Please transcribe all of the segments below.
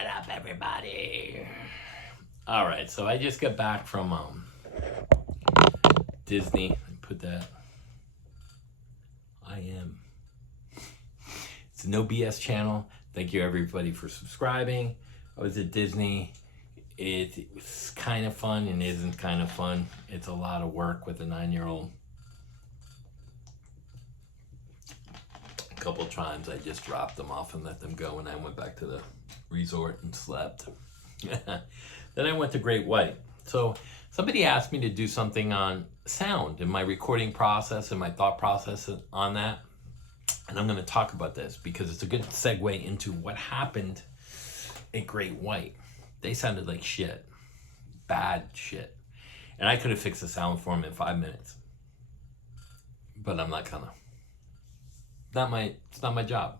What up, everybody? All right, so I just got back from Disney. Put that. I am. It's a No BS channel. Thank you, everybody, for subscribing. I was at Disney. It's kind of fun and isn't kind of fun. It's a lot of work with a 9-year-old. A couple times I just dropped them off and let them go, and I went back to the resort and slept. Then I went to Great White. So somebody asked me to do something on sound and my recording process and my thought process on that. And I'm going to talk about this because it's a good segue into what happened at Great White. They sounded like shit. Bad shit. And I could have fixed the sound for them in 5 minutes. But I'm not gonna. It's not my job.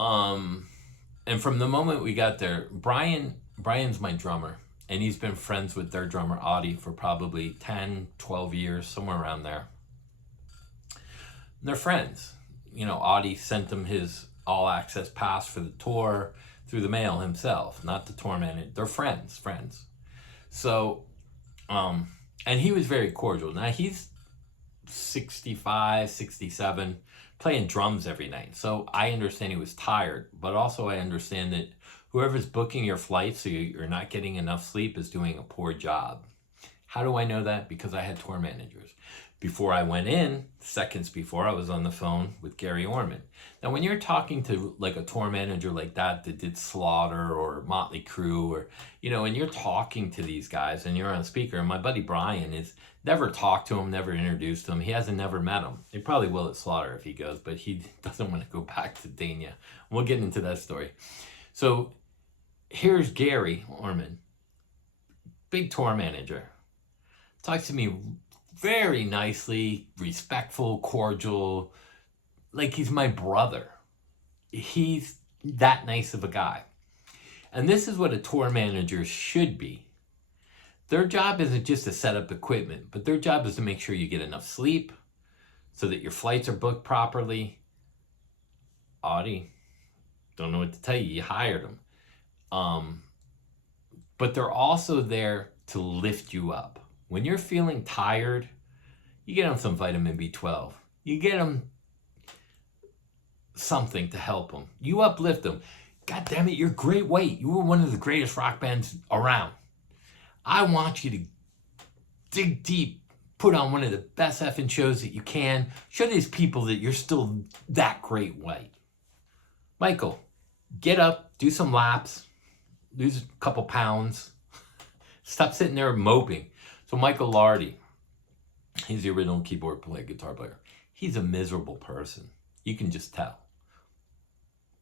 And from the moment we got there, Brian's my drummer, and he's been friends with their drummer Audie for probably 10, 12 years, somewhere around there. They're friends. You know, Audie sent him his all access pass for the tour through the mail himself, not the tour manager. They're friends. So, and he was very cordial. Now he's 65, 67, playing drums every night. So I understand he was tired, but also I understand that whoever's booking your flight so you're not getting enough sleep is doing a poor job. How do I know that? Because I had tour managers. Before I went in, seconds before, I was on the phone with Gary Orman. Now, when you're talking to like a tour manager like that did Slaughter or Motley Crue, or, you know, and you're talking to these guys and you're on speaker, and my buddy Brian is never talked to him, never introduced him. He hasn't never met him. He probably will at Slaughter if he goes, but he doesn't want to go back to Dania. We'll get into that story. So here's Gary Orman, big tour manager. Talks to me very nicely, respectful, cordial, like he's my brother. He's that nice of a guy. And this is what a tour manager should be. Their job isn't just to set up equipment, but their job is to make sure you get enough sleep so that your flights are booked properly. Audie, don't know what to tell you. You hired them. But they're also there to lift you up. When you're feeling tired, you get them some vitamin B12. You get them something to help them. You uplift them. God damn it, you're Great White. You were one of the greatest rock bands around. I want you to dig deep, put on one of the best effing shows that you can. Show these people that you're still that Great White. Michael, get up, do some laps, lose a couple pounds. Stop sitting there moping. So Michael Lardy, he's the original keyboard player, guitar player. He's a miserable person. You can just tell.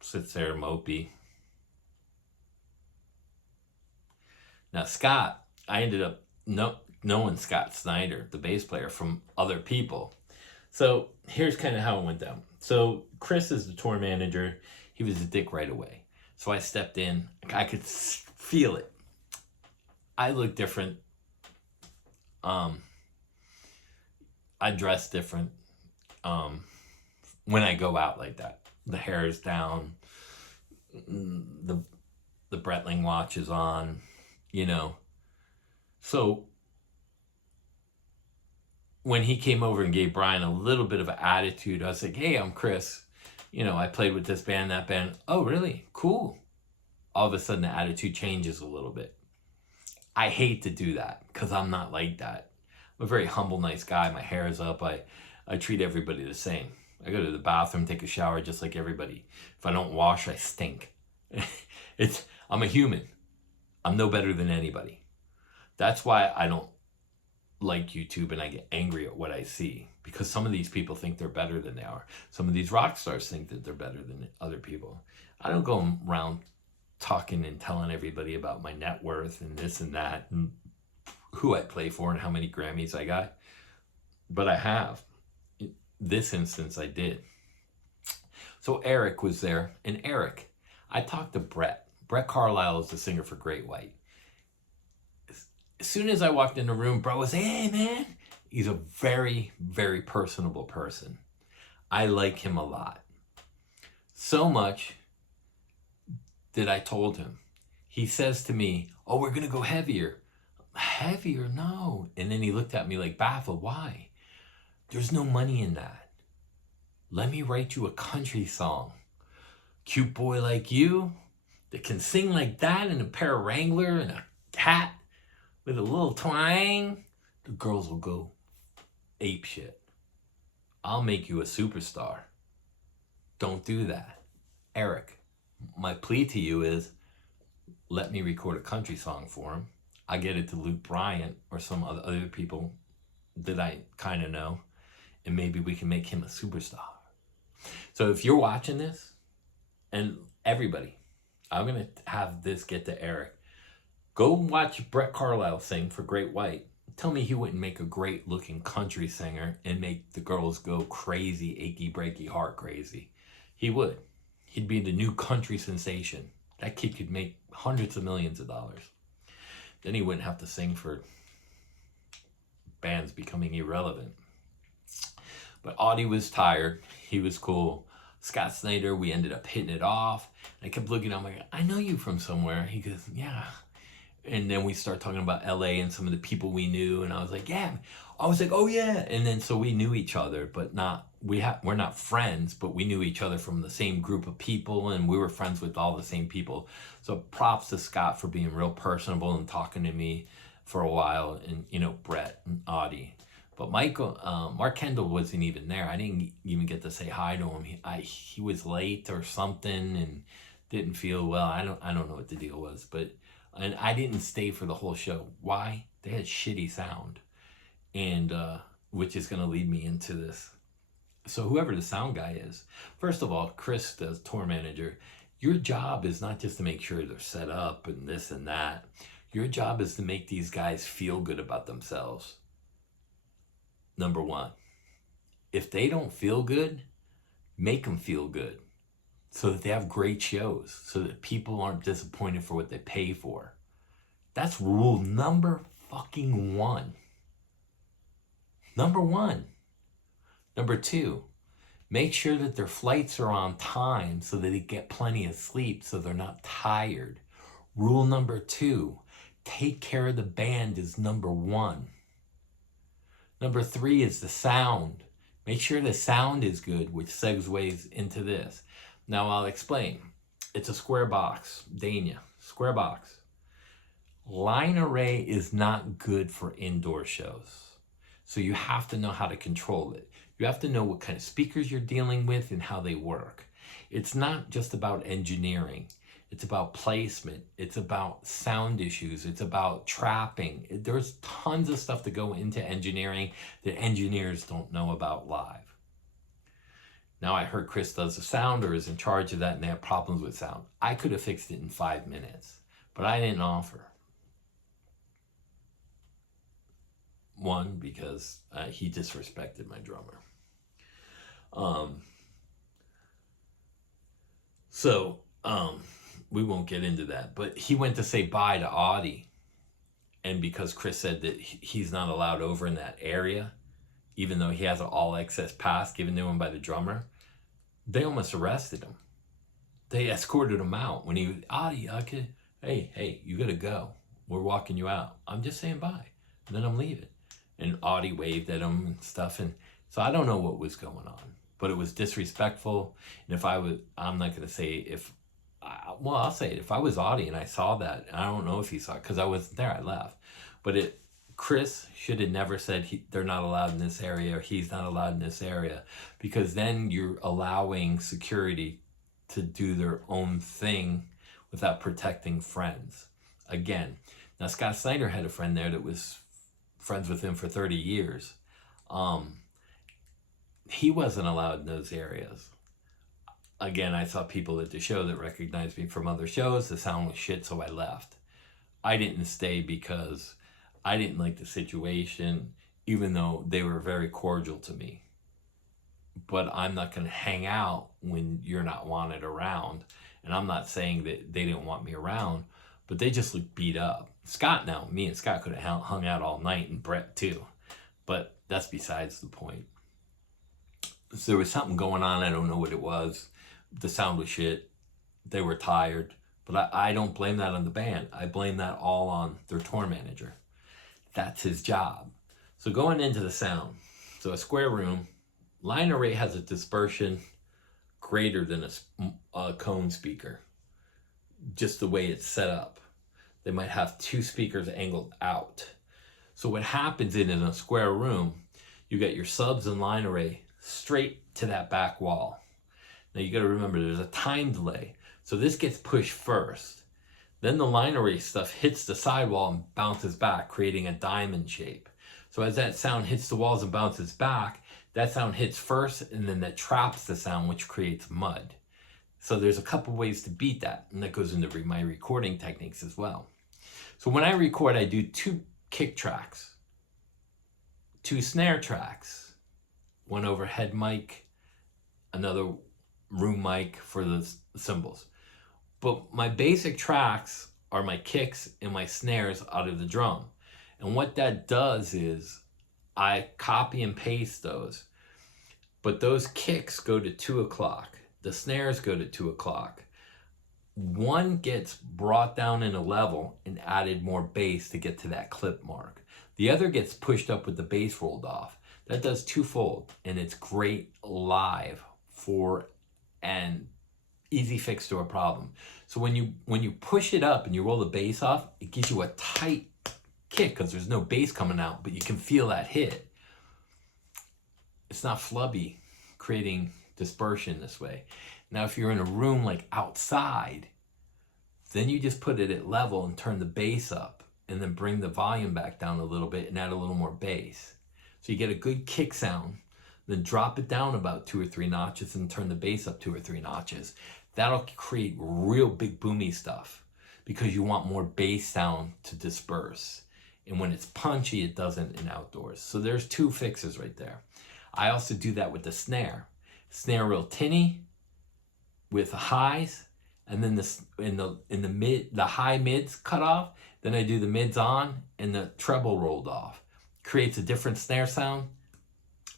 Sits there mopey. Now Scott, I ended up knowing Scott Snyder, the bass player, from other people. So here's kind of how it went down. So Chris is the tour manager. He was a dick right away. So I stepped in. I could feel it. I look different. I dress different when I go out like that. The hair is down, the Breitling watch is on, you know. So when he came over and gave Brian a little bit of an attitude, I was like, hey, I'm Chris. You know, I played with this band, that band. Oh, really? Cool. All of a sudden the attitude changes a little bit. I hate to do that because I'm not like that. I'm a very humble, nice guy. My hair is up. I treat everybody the same. I go to the bathroom, take a shower just like everybody. If I don't wash, I stink. I'm a human. I'm no better than anybody. That's why I don't like YouTube and I get angry at what I see, because some of these people think they're better than they are. Some of these rock stars think that they're better than other people. I don't go around talking and telling everybody about my net worth and this and that and who I play for and how many Grammys I got. But I have. In this instance, I did. So Eric was there. And Eric, I talked to Brett. Brett Carlisle is the singer for Great White. As soon as I walked in the room, bro was, hey, man. He's a very, very personable person. I like him a lot. So much that I told him. He says to me, oh, we're going to go heavier. Heavier? No. And then he looked at me like baffled. Why? There's no money in that. Let me write you a country song. Cute boy like you that can sing like that in a pair of Wrangler and a hat with a little twang. The girls will go ape shit. I'll make you a superstar. Don't do that. Eric, my plea to you is let me record a country song for him. I get it to Luke Bryant or some other people that I kind of know, and maybe we can make him a superstar. So if you're watching this, and everybody, I'm going to have this get to Eric. Go watch Brett Carlisle sing for Great White. Tell me he wouldn't make a great looking country singer and make the girls go crazy, achy, breaky, heart crazy. He would. He'd be the new country sensation. That kid could make hundreds of millions of dollars. Then he wouldn't have to sing for bands becoming irrelevant. But Audie was tired. He was cool. Scott Snyder, we ended up hitting it off. I kept looking at him like, I know you from somewhere. He goes, yeah. And then we start talking about LA and some of the people we knew. And I was like, yeah. I was like, oh yeah. And then so we knew each other, but we're not friends, but we knew each other from the same group of people, and we were friends with all the same people. So props to Scott for being real personable and talking to me for a while, and Brett and Audie. But Mark Kendall wasn't even there. I didn't even get to say hi to him. He was late or something and didn't feel well. I don't know what the deal was, and I didn't stay for the whole show. Why? They had shitty sound, and which is going to lead me into this. So whoever the sound guy is, first of all, Chris, the tour manager, your job is not just to make sure they're set up and this and that. Your job is to make these guys feel good about themselves. Number one, if they don't feel good, make them feel good so that they have great shows, so that people aren't disappointed for what they pay for. That's rule number fucking one. Number one. Number two, make sure that their flights are on time so that they get plenty of sleep so they're not tired. Rule number two, take care of the band is number one. Number three is the sound. Make sure the sound is good, which segues into this. Now I'll explain. It's a square box, Dania, square box. Line array is not good for indoor shows. So you have to know how to control it. You have to know what kind of speakers you're dealing with and how they work. It's not just about engineering. It's about placement. It's about sound issues. It's about trapping. There's tons of stuff to go into engineering that engineers don't know about live. Now I heard Chris does the sound or is in charge of that and they have problems with sound. I could have fixed it in 5 minutes, but I didn't offer. One, because he disrespected my drummer. We won't get into that, but he went to say bye to Audie, and because Chris said that he's not allowed over in that area, even though he has an all access pass given to him by the drummer, they almost arrested him. They escorted him out when he was, Audie, hey, you gotta go. We're walking you out. I'm just saying bye, and then I'm leaving. And Audie waved at him and stuff, and so I don't know what was going on, but it was disrespectful. And I'm not gonna say I'll say it. If I was Audie and I saw that, I don't know if he saw it because I wasn't there. I left. But Chris should have never said they're not allowed in this area or he's not allowed in this area, because then you're allowing security to do their own thing without protecting friends. Again, now Scott Snyder had a friend there that was friends with him for 30 years. He wasn't allowed in those areas. Again, I saw people at the show that recognized me from other shows. The sound was shit, so I left. I didn't stay because I didn't like the situation, even though they were very cordial to me. But I'm not going to hang out when you're not wanted around. And I'm not saying that they didn't want me around, but they just looked beat up. Me and Scott could have hung out all night, and Brett too. But that's besides the point. So there was something going on. I don't know what it was. The sound was shit. They were tired. But I don't blame that on the band. I blame that all on their tour manager. That's his job. So going into the sound, so a square room, line array has a dispersion greater than a cone speaker, just the way it's set up. They might have two speakers angled out. So what happens in a square room, you get your subs and line array straight to that back wall. Now you got to remember there's a time delay. So this gets pushed first. Then the line array stuff hits the sidewall and bounces back, creating a diamond shape. So as that sound hits the walls and bounces back, that sound hits first, and then that traps the sound, which creates mud. So there's a couple ways to beat that, and that goes into my recording techniques as well. So when I record, I do 2 kick tracks, 2 snare tracks, 1 overhead mic, another room mic for the cymbals. But my basic tracks are my kicks and my snares out of the drum. And what that does is I copy and paste those. But those kicks go to 2 o'clock. The snares go to 2 o'clock. One gets brought down in a level and added more bass to get to that clip mark. The other gets pushed up with the bass rolled off. That does twofold, and it's great live for an easy fix to a problem. So when you push it up and you roll the bass off, it gives you a tight kick because there's no bass coming out, but you can feel that hit. It's not flubby, creating dispersion this way. Now if you're in a room like outside, then you just put it at level and turn the bass up, and then bring the volume back down a little bit and add a little more bass. So you get a good kick sound, then drop it down about 2 or 3 notches and turn the bass up 2 or 3 notches. That'll create real big boomy stuff because you want more bass sound to disperse. And when it's punchy, it doesn't in outdoors. So there's 2 fixes right there. I also do that with the snare. Snare real tinny with the highs, and then the high mids cut off. Then I do the mids on and the treble rolled off. Creates a different snare sound,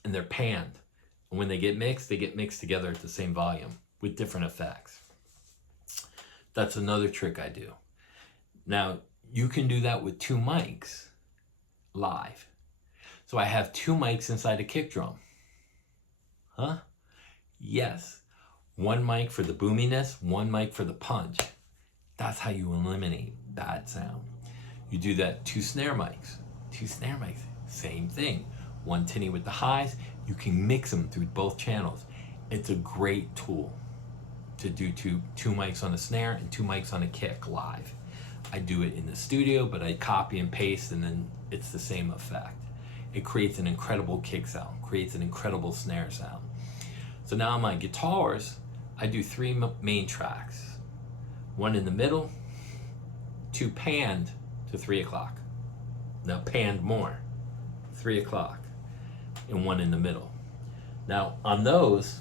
and they're panned. And when they get mixed together at the same volume with different effects. That's another trick I do. Now, you can do that with 2 mics live. So I have 2 mics inside a kick drum. Huh? Yes. 1 mic for the boominess, 1 mic for the punch. That's how you eliminate bad sound. You do that 2 snare mics. 2 snare mics, same thing. 1 tinny with the highs. You can mix them through both channels. It's a great tool to do two mics on a snare and 2 mics on a kick live. I do it in the studio, but I copy and paste, and then it's the same effect. It creates an incredible kick sound, creates an incredible snare sound. So now on my guitars, I do 3 main tracks. 1 in the middle, 2 panned to 3 o'clock. Now panned more, 3 o'clock, and 1 in the middle. Now on those,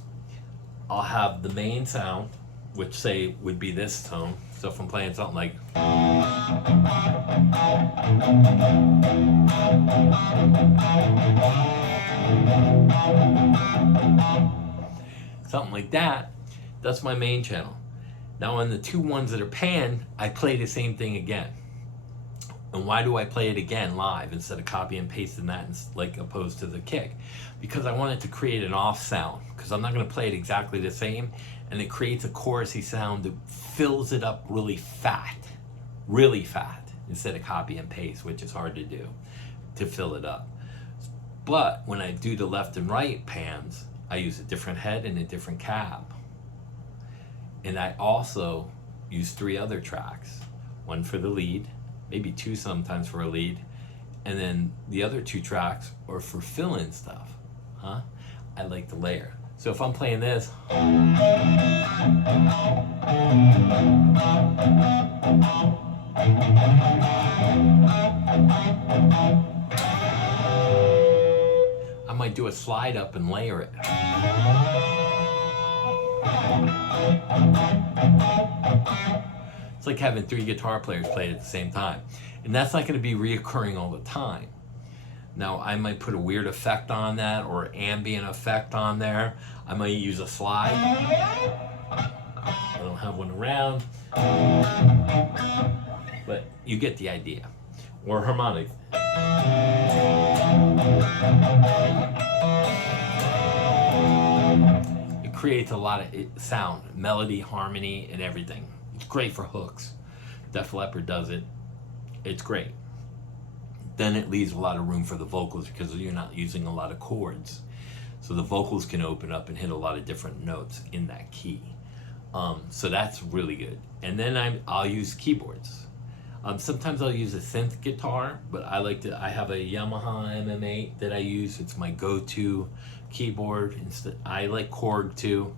I'll have the main sound, which say would be this tone. So if I'm playing something like that, that's my main channel. Now on the 2 ones that are panned, I play the same thing again. And why do I play it again live instead of copy and pasting that like opposed to the kick? Because I want it to create an off sound, because I'm not going to play it exactly the same, and it creates a chorusy sound that fills it up really fat, instead of copy and paste, which is hard to do, to fill it up. But when I do the left and right pans, I use a different head and a different cab. And I also use 3 other tracks, 1 for the lead, maybe 2 sometimes for a lead, and then the other 2 tracks are for fill-in stuff. I like the layer. So if I'm playing this, I might do a slide up and layer it. It's like having 3 guitar players play it at the same time. And that's not going to be reoccurring all the time. Now, I might put a weird effect on that or ambient effect on there. I might use a slide. I don't have one around. But you get the idea. Or harmonic. It creates a lot of sound, melody, harmony, and everything. It's great for hooks. Def Leppard does it. It's great. Then it leaves a lot of room for the vocals because you're not using a lot of chords. So the vocals can open up and hit a lot of different notes in that key. So that's really good. And then I'll use keyboards. Sometimes I'll use a synth guitar, but I have a Yamaha MM8 that I use. It's my go-to keyboard. I like Korg too.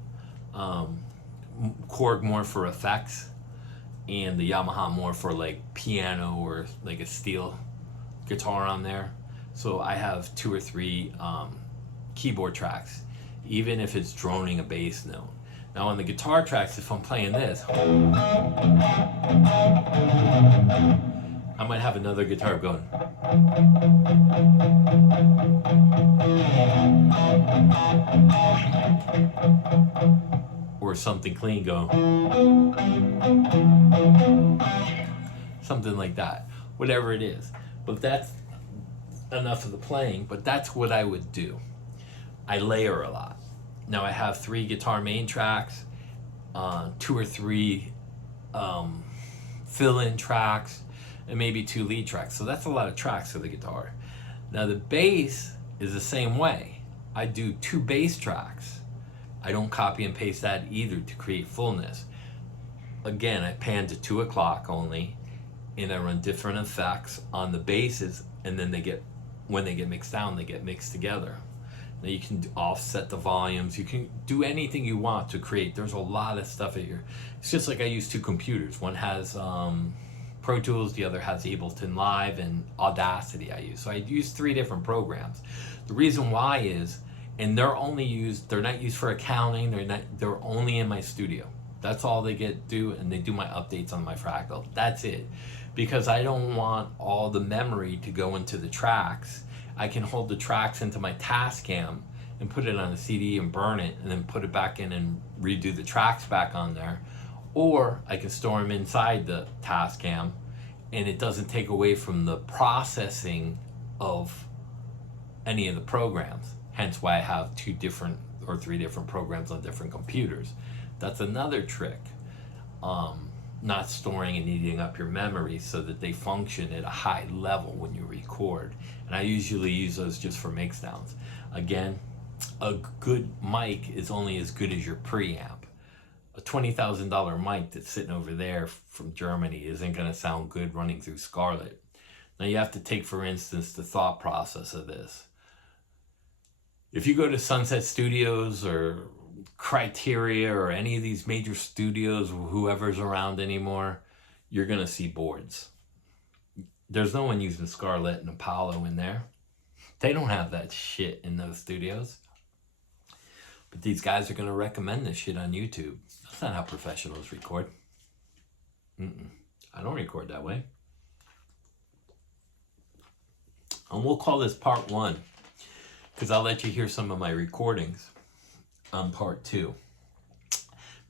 Korg more for effects, and the Yamaha more for like piano or like a steel guitar on there. So I have 2 or 3 keyboard tracks, even if it's droning a bass note. Now on the guitar tracks, if I'm playing this, I might have another guitar going. Or something clean going. Something like that. Whatever it is. But that's enough of the playing, but that's what I would do. I layer a lot. Now I have 3 guitar main tracks, 2 or 3 fill-in tracks, and maybe 2 lead tracks. So that's a lot of tracks for the guitar. Now the bass is the same way. I do 2 bass tracks. I don't copy and paste that either to create fullness. Again, I pan to 2 o'clock only, and I run different effects on the basses, and then when they get mixed down, they get mixed together. Now you can offset the volumes. You can do anything you want to create. There's a lot of stuff here. It's just like I use 2 computers. One has Pro Tools, the other has Ableton Live, and Audacity I use. So I use 3 different programs. The reason why is, and they're not used for accounting. They're only in my studio. That's all they do, and they do my updates on my Fractal. That's it. Because I don't want all the memory to go into the tracks. I can hold the tracks into my Tascam and put it on a CD and burn it, and then put it back in and redo the tracks back on there. Or I can store them inside the Tascam, and it doesn't take away from the processing of any of the programs. Hence why I have 2 different or 3 different programs on different computers. That's another trick. Not storing and eating up your memory so that they function at a high level when you record. And I usually use those just for mixdowns. Again, a good mic is only as good as your preamp. A $20,000 mic that's sitting over there from Germany isn't going to sound good running through Scarlett. Now you have to take, for instance, the thought process of this. If you go to Sunset Studios or Criteria or any of these major studios, whoever's around anymore, you're gonna see boards. There's no one using Scarlett and Apollo in there. They don't have that shit in those studios. But these guys are gonna recommend this shit on YouTube. That's not how professionals record. I don't record that way. And we'll call this part 1, because I'll let you hear some of my recordings on part 2.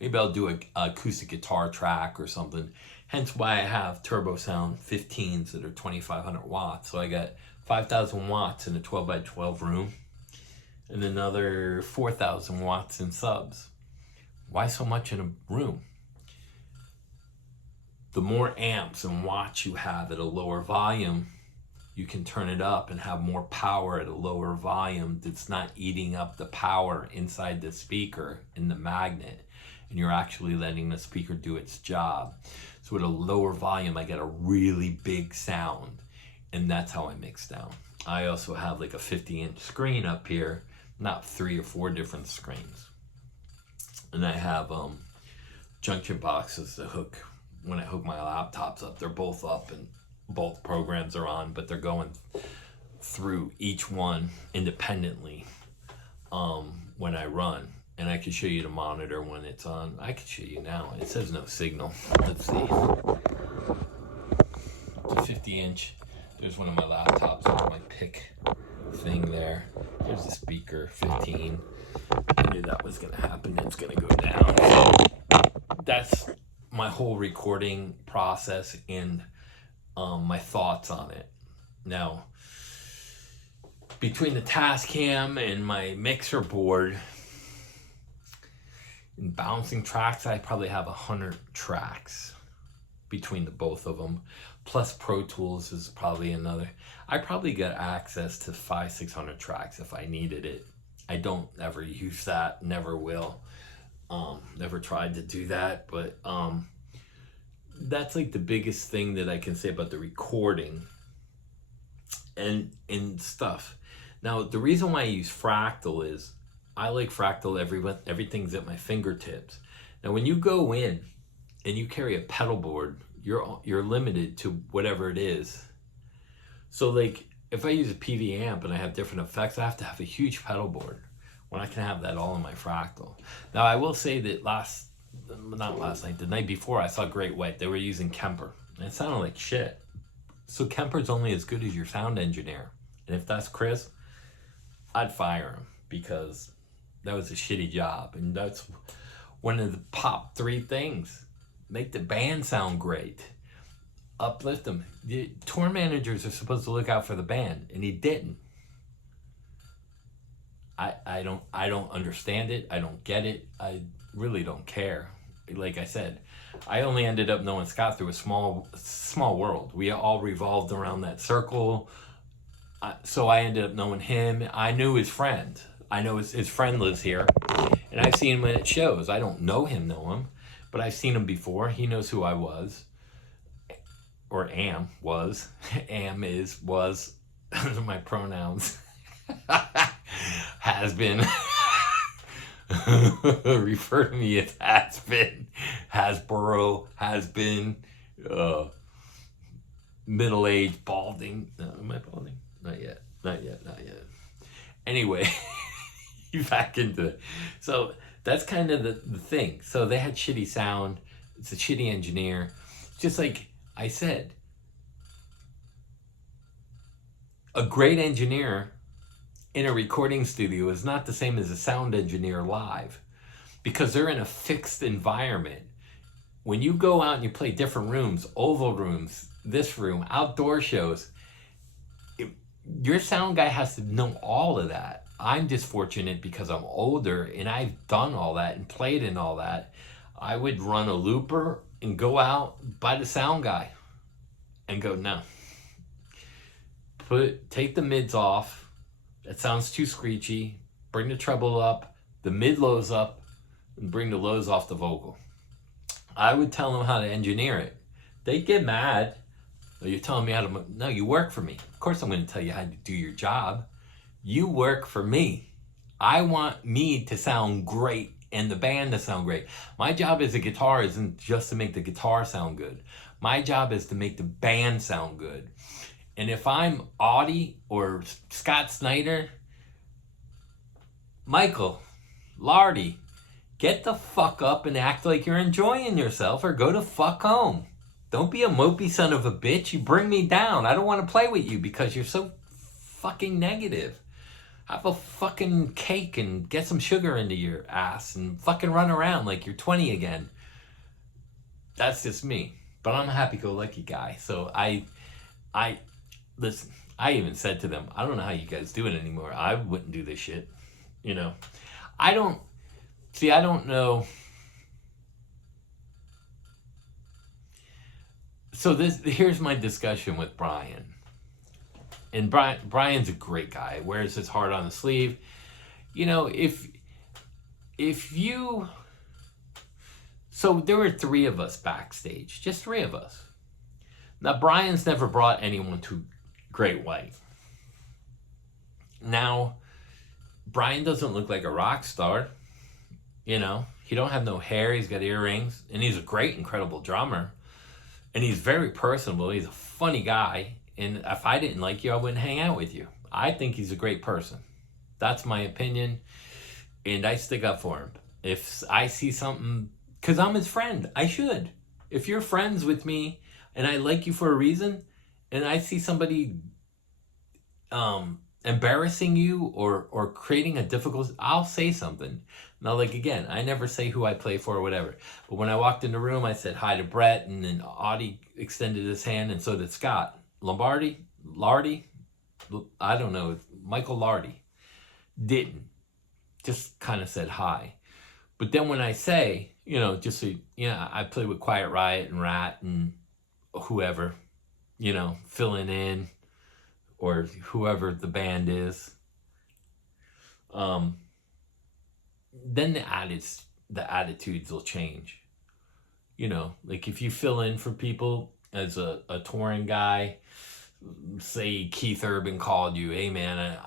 Maybe I'll do an acoustic guitar track or something. Hence why I have Turbo Sound 15s that are 2,500 watts. So I got 5,000 watts in a 12 by 12 room, and another 4,000 watts in subs. Why so much in a room? The more amps and watts you have at a lower volume, you can turn it up and have more power at a lower volume that's not eating up the power inside the speaker in the magnet, and you're actually letting the speaker do its job. So at a lower volume, I get a really big sound, and that's how I mix down. I also have like a 50-inch screen up here, not 3 or 4 different screens. And I have junction boxes to hook, when I hook my laptops up, they're both up and both programs are on, but they're going through each one independently when I run. And I can show you the monitor when it's on. I can show you now. It says no signal. Let's see. It's a 50-inch. There's one of my laptops with my pick thing there. There's the speaker, 15. I knew that was going to happen. It's going to go down. That's my whole recording process and my thoughts on it. Now, between the Tascam and my mixer board and bouncing tracks, I probably have 100 tracks between the both of them. Plus Pro Tools is probably another. I probably get access to 500-600 tracks if I needed it. I don't ever use that, never will. Never tried to do that, but that's like the biggest thing that I can say about the recording and stuff. Now, the reason why I use Fractal is I like Fractal. Everything's at my fingertips. Now, when you go in and you carry a pedal board, you're limited to whatever it is. So, like, if I use a PV amp and I have different effects, I have to have a huge pedal board when I can have that all in my Fractal. Now, I will say that the night before, I saw Great White. They were using Kemper, and it sounded like shit. So Kemper's only as good as your sound engineer. And if that's Chris, I'd fire him because that was a shitty job. And that's one of the top 3 things. Make the band sound great. Uplift them. The tour managers are supposed to look out for the band, and he didn't. I don't understand it. I don't get it. I really don't care. Like I said, I only ended up knowing Scott through a small world. We all revolved around that circle. So I ended up knowing him. I knew his friend. I know his friend lives here, and I've seen him at shows. I don't know him, but I've seen him before. He knows who I was, or was. Was my pronouns. Has been. Refer to me as has been, Hasbro, has been, middle-aged, balding. No, am I balding? Not yet. Anyway, back into it. So that's kind of the thing. So they had shitty sound. It's a shitty engineer. Just like I said, a great engineer in a recording studio is not the same as a sound engineer live, because they're in a fixed environment. When you go out and you play different rooms, oval rooms, this room, outdoor shows, your sound guy has to know all of that. I'm just fortunate because I'm older and I've done all that and played in all that. I would run a looper and go out by the sound guy and go, no, take the mids off. It sounds too screechy. Bring the treble up, the mid-lows up, and bring the lows off the vocal. I would tell them how to engineer it. They'd get mad. You're telling me how to... No, you work for me. Of course I'm going to tell you how to do your job. You work for me. I want me to sound great and the band to sound great. My job as a guitar isn't just to make the guitar sound good. My job is to make the band sound good. And if I'm Audie or Scott Snyder, Michael, Lardy, get the fuck up and act like you're enjoying yourself, or go to fuck home. Don't be a mopey son of a bitch. You bring me down. I don't want to play with you because you're so fucking negative. Have a fucking cake and get some sugar into your ass and fucking run around like you're 20 again. That's just me. But I'm a happy-go-lucky guy. So I listen, I even said to them, I don't know how you guys do it anymore. I wouldn't do this shit. You know, I don't know. So here's my discussion with Brian. And Brian's a great guy. Wears his heart on his sleeve. You know, if you... So there were 3 of us backstage. Just 3 of us. Now, Brian's never brought anyone to Great White. Now, Brian doesn't look like a rock star. You know, he don't have no hair. He's got earrings. And he's a great, incredible drummer. And he's very personable. He's a funny guy. And if I didn't like you, I wouldn't hang out with you. I think he's a great person. That's my opinion. And I stick up for him. If I see something, because I'm his friend, I should. If you're friends with me and I like you for a reason, and I see somebody embarrassing you or creating a difficult, I'll say something. Now, like, again, I never say who I play for or whatever. But when I walked in the room, I said hi to Brett, and then Audie extended his hand, and so did Scott. Lardy, I don't know, Michael Lardy didn't. Just kind of said hi. But then when I say, just so, I play with Quiet Riot and Rat and whoever, filling in, or whoever the band is. Then the attitudes will change. Like if you fill in for people as a touring guy, say Keith Urban called you, hey man,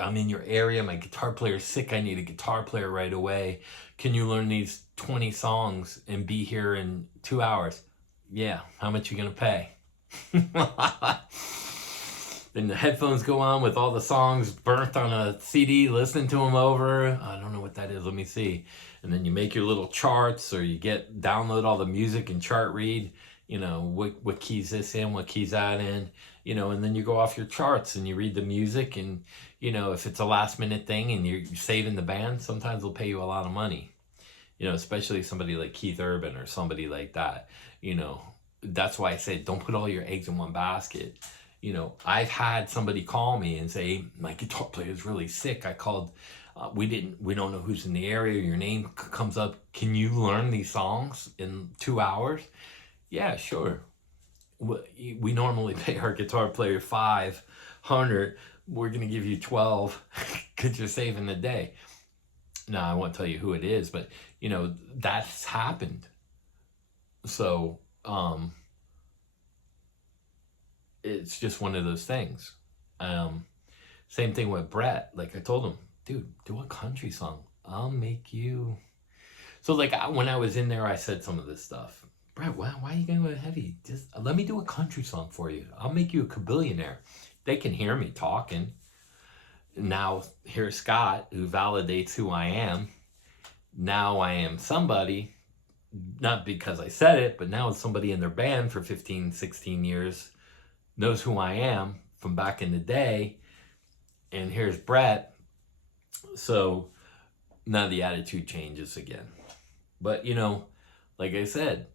I'm in your area, my guitar player's sick, I need a guitar player right away. Can you learn these 20 songs and be here in 2 hours? Yeah, how much you gonna pay? Then the headphones go on with all the songs burnt on a CD, listen to them over. I don't know what that is, let me see. And then you make your little charts, or you download all the music and chart read, what keys this in, what keys that in, and then you go off your charts and you read the music, and, if it's a last minute thing and you're saving the band, sometimes they'll pay you a lot of money, especially somebody like Keith Urban or somebody like that, that's why I say don't put all your eggs in one basket. I've had somebody call me and say, my guitar player is really sick. I called, we don't know who's in the area. Your name comes up. Can you learn these songs in 2 hours? Yeah, sure. We normally pay our guitar player $500. We're going to give you 12 because you're saving the day. Now, I won't tell you who it is, but, that's happened. So, it's just one of those things. Same thing with Brett. Like I told him, dude, do a country song. I'll make you. So like when I was in there, I said some of this stuff. Brett, why are you going heavy? Just let me do a country song for you. I'll make you a kabillionaire. They can hear me talking. Now here's Scott, who validates who I am. Now I am somebody, not because I said it, but now it's somebody in their band for 15, 16 years, knows who I am from back in the day. And here's Brett. So now the attitude changes again. But, like I said,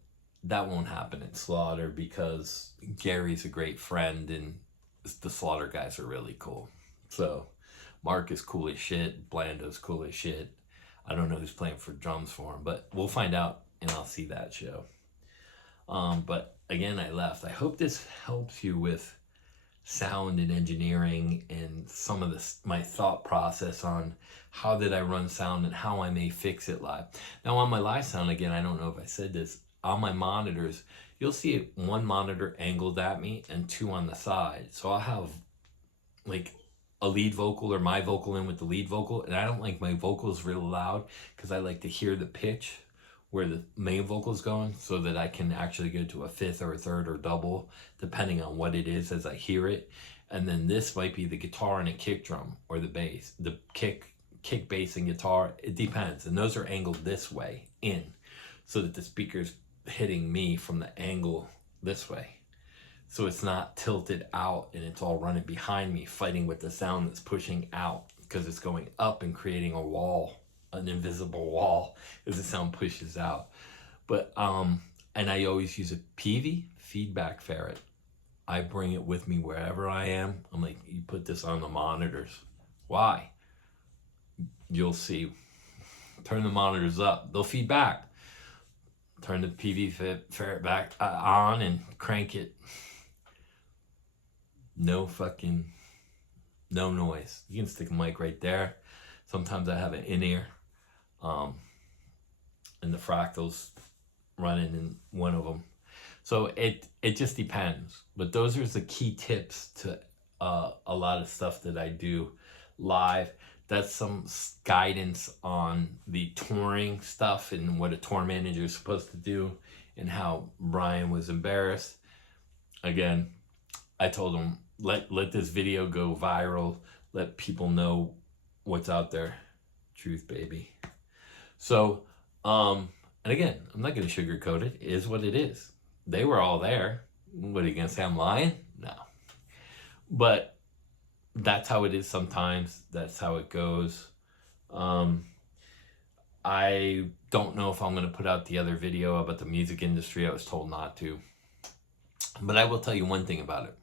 that won't happen at Slaughter because Gary's a great friend and the Slaughter guys are really cool. So Mark is cool as shit. Blando's cool as shit. I don't know who's playing for drums for him, but we'll find out and I'll see that show. But again, I left. I hope this helps you with sound and engineering and some of my thought process on how did I run sound and how I may fix it live. Now on my live sound, again, I don't know if I said this, on my monitors, you'll see one monitor angled at me and two on the side. So I'll have like a lead vocal or my vocal in with the lead vocal, and I don't like my vocals real loud because I like to hear the pitch where the main vocal is going so that I can actually go to a fifth or a third or double depending on what it is as I hear it. And then this might be the guitar and a kick drum, or the bass, the kick, bass, and guitar. It depends. And those are angled this way in so that the speaker's hitting me from the angle this way. So it's not tilted out and it's all running behind me, fighting with the sound that's pushing out because it's going up and creating a wall, an invisible wall, as the sound pushes out. But and I always use a PV, feedback ferret. I bring it with me wherever I am. I'm like, you put this on the monitors. Why? You'll see. Turn the monitors up. They'll feed back. Turn the PV ferret back on and crank it. No noise. You can stick a mic right there. Sometimes I have an in-ear. And the Fractals running in one of them. So it just depends. But those are the key tips to a lot of stuff that I do live. That's some guidance on the touring stuff and what a tour manager is supposed to do and how Brian was embarrassed. Again, I told him, let this video go viral. Let people know what's out there. Truth, baby. So, and again, I'm not going to sugarcoat it. It is what it is. They were all there. What, are you going to say I'm lying? No. But that's how it is sometimes. That's how it goes. Um, I don't know if I'm going to put out the other video about the music industry. I was told not to. But I will tell you one thing about it.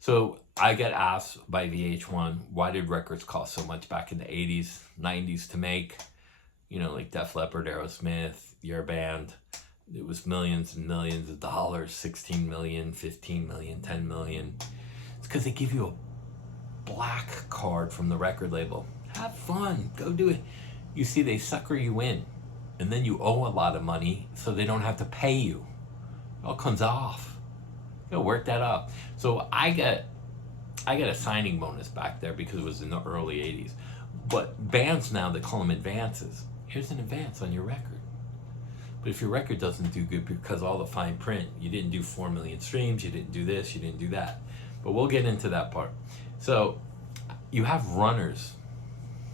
So I get asked by VH1, why did records cost so much back in the 80s, 90s to make? You know, like Def Leppard, Aerosmith, your band. It was millions and millions of dollars, 16 million, 15 million, 10 million. It's because they give you a black card from the record label. Have fun, go do it. You see, they sucker you in, and then you owe a lot of money so they don't have to pay you. It all comes off. You gotta work that up. So I got a signing bonus back there because it was in the early 80s. But bands now, they call them advances. Here's an advance on your record. But if your record doesn't do good because all the fine print, you didn't do 4 million streams, you didn't do this, you didn't do that. But we'll get into that part. So you have runners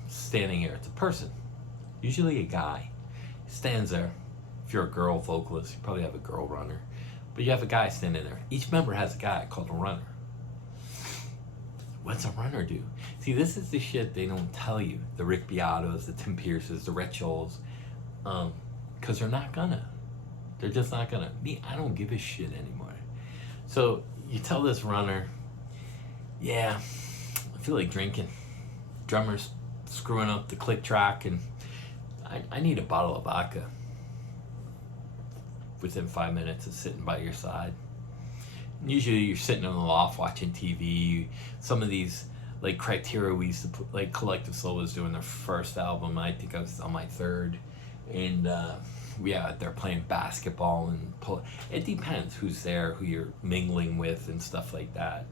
standing here. It's a person, usually a guy. He stands there. If you're a girl vocalist, you probably have a girl runner. But you have a guy standing there. Each member has a guy called a runner. What's a runner do? See, this is the shit they don't tell you. The Rick Beatos, the Tim Pierces, the Rhett Scholes. Because they're not gonna. They're just not gonna. Me, I don't give a shit anymore. So you tell this runner, yeah, I feel like drinking. Drummer's screwing up the click track and I need a bottle of vodka. Within 5 minutes of sitting by your side. Usually you're sitting in the loft watching TV. Some of these, like Criteria, we used to put, like Collective Soul was doing their first album. I think I was on my third. And yeah, they're playing basketball and it depends who's there, who you're mingling with and stuff like that.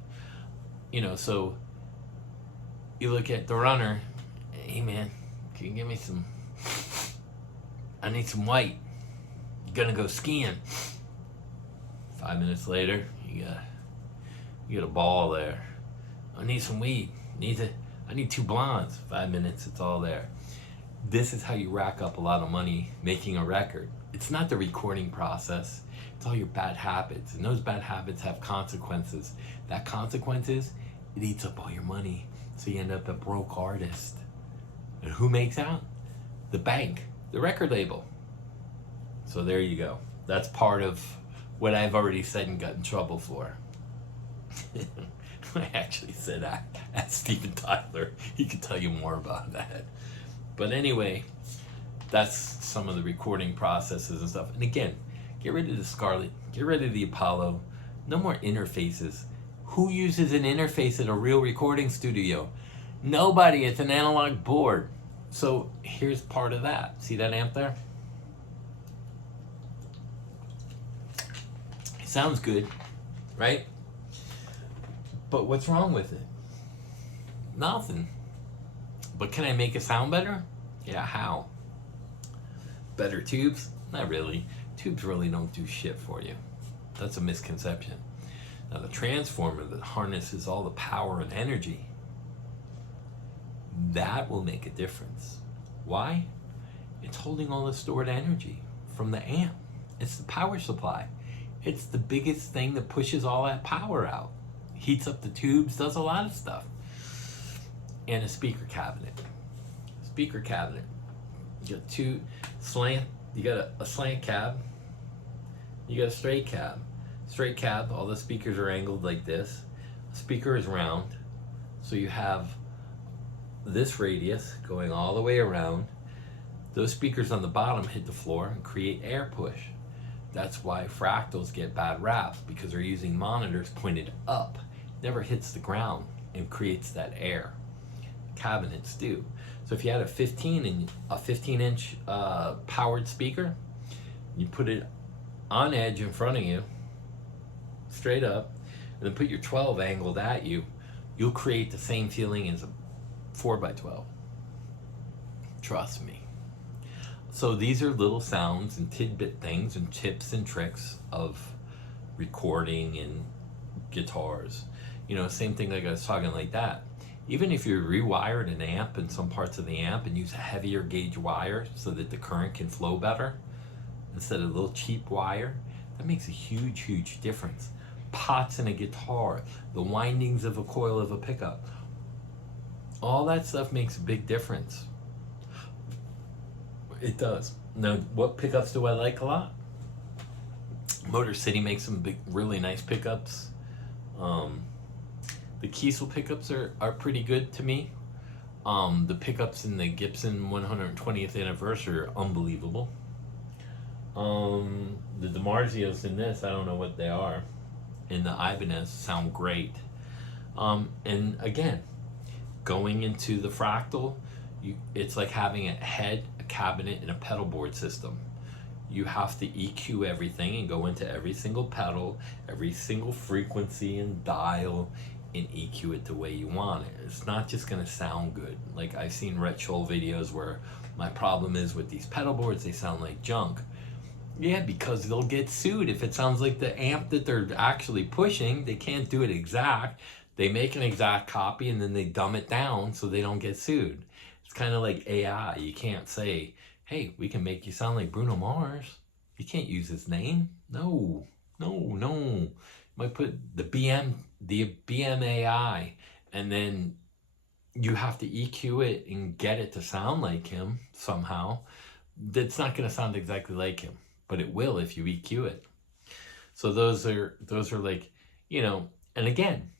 You know, so you look at the runner, hey man, can you give me some, I need some white. You're gonna go skiing. 5 minutes later, you got a ball there. I need some weed. I need 2 blondes. 5 minutes, it's all there. This is how you rack up a lot of money making a record. It's not the recording process. It's all your bad habits. And those bad habits have consequences. That consequences, it eats up all your money. So you end up a broke artist. And who makes out? The bank, the record label. So there you go. That's part of what I've already said and got in trouble for. I actually said at Steven Tyler. He could tell you more about that. But anyway, that's some of the recording processes and stuff. And again, get rid of the Scarlett. Get rid of the Apollo. No more interfaces. Who uses an interface at a real recording studio? Nobody. It's an analog board. So here's part of that. See that amp there? Sounds good, right? But what's wrong with it? Nothing. But can I make it sound better? Yeah, how? Better tubes? Not really. Tubes really don't do shit for you. That's a misconception. Now the transformer that harnesses all the power and energy, that will make a difference. Why? It's holding all the stored energy from the amp. It's the power supply. It's the biggest thing that pushes all that power out. Heats up the tubes, does a lot of stuff. And a speaker cabinet. Speaker cabinet. You got two slant, you got a slant cab, you got a straight cab. Straight cab, all the speakers are angled like this. The speaker is round, so you have this radius going all the way around. Those speakers on the bottom hit the floor and create air push. That's why fractals get bad raps, because they're using monitors pointed up. Never hits the ground and creates that air. Cabinets do. So if you had a 15-inch powered speaker, you put it on edge in front of you, straight up, and then put your 12 angled at you, you'll create the same feeling as a 4x12. Trust me. So these are little sounds and tidbit things and tips and tricks of recording and guitars. You know, same thing like I was talking like that. Even if you rewired an amp in some parts of the amp and use a heavier gauge wire so that the current can flow better instead of a little cheap wire, that makes a huge, huge difference. Pots in a guitar, the windings of a coil of a pickup, All that stuff makes a big difference. It does. Now, what pickups do I like a lot? Motor City makes some big, really nice pickups. The Kiesel pickups are pretty good to me. The pickups in the Gibson 120th anniversary are unbelievable. The DiMarzios in this, I don't know what they are. In the Ibanez sound great. And again, going into the Fractal, it's like having a head, a cabinet, and a pedal board system. You have to EQ everything and go into every single pedal, every single frequency and dial, and EQ it the way you want it. It's not just gonna sound good. Like I've seen Rhett Scholl videos where my problem is with these pedal boards, they sound like junk. Yeah, because they'll get sued if it sounds like the amp that they're actually pushing. They can't do it exact. They make an exact copy and then they dumb it down so they don't get sued. It's kind of like AI. You can't say, hey, we can make you sound like Bruno Mars. You can't use his name. No. You might put the BMAI, and then you have to EQ it and get it to sound like him somehow. That's not going to sound exactly like him, but it will if you EQ it. So those are like, and again,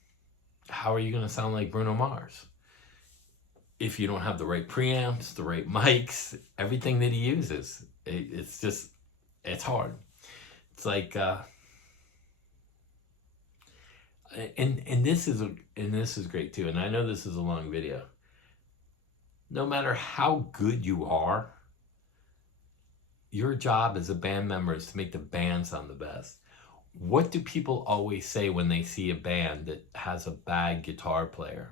how are you going to sound like Bruno Mars if you don't have the right preamps, the right mics, everything that he uses? It's hard. It's like, and this is great too. And I know this is a long video. No matter how good you are, your job as a band member is to make the band sound the best. What do people always say when they see a band that has a bad guitar player?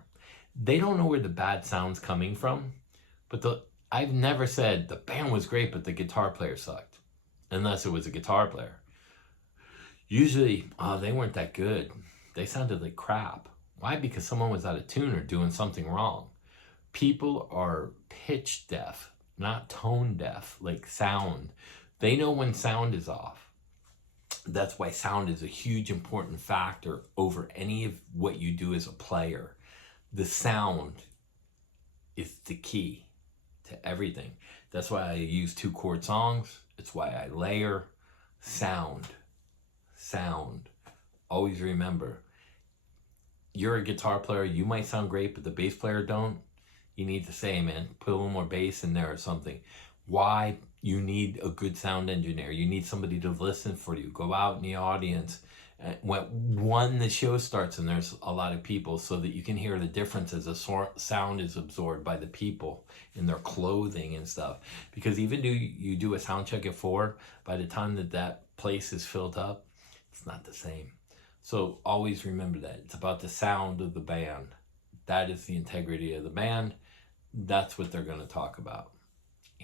They don't know where the bad sound's coming from, but I've never said the band was great, but the guitar player sucked, unless it was a guitar player. Usually, they weren't that good. They sounded like crap. Why? Because someone was out of tune or doing something wrong. People are pitch deaf, not tone deaf, like sound. They know when sound is off. That's why sound is a huge important factor over any of what you do as a player. The sound is the key to everything. That's why I use 2-chord songs. It's why I layer. Sound. Always remember, you're a guitar player, you might sound great, but the bass player don't. You need to say, man, put a little more bass in there or something. Why? You need a good sound engineer. You need somebody to listen for you. Go out in the audience when the show starts and there's a lot of people, so that you can hear the difference as the sound is absorbed by the people in their clothing and stuff. Because even though you do a sound check at 4, by the time that place is filled up, it's not the same. So always remember that. It's about the sound of the band. That is the integrity of the band. That's what they're going to talk about.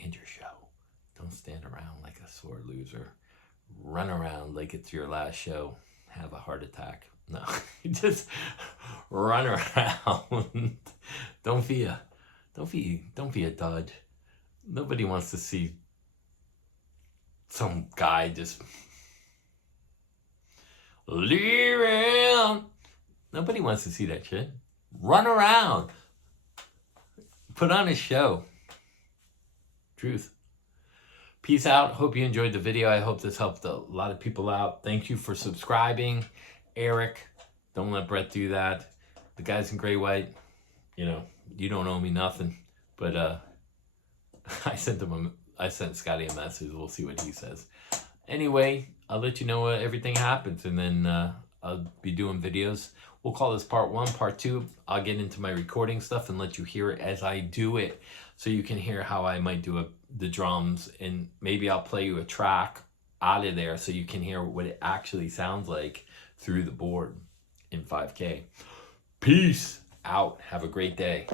And your show. Don't stand around like a sore loser. Run around like it's your last show. Have a heart attack. No, just run around. Don't be a dud. Nobody wants to see some guy just leaving. Nobody wants to see that shit. Run around. Put on a show. Truth. Peace out. Hope you enjoyed the video. I hope this helped a lot of people out. Thank you for subscribing. Eric, don't let Brett do that. The guys in gray white, you don't owe me nothing. But I sent Scotty a message. We'll see what he says. Anyway, I'll let you know what everything happens, and then I'll be doing videos. We'll call this part 1. Part 2, I'll get into my recording stuff and let you hear it as I do it, so you can hear how I might do the drums, and maybe I'll play you a track out of there so you can hear what it actually sounds like through the board in 5K. Peace out. Have a great day.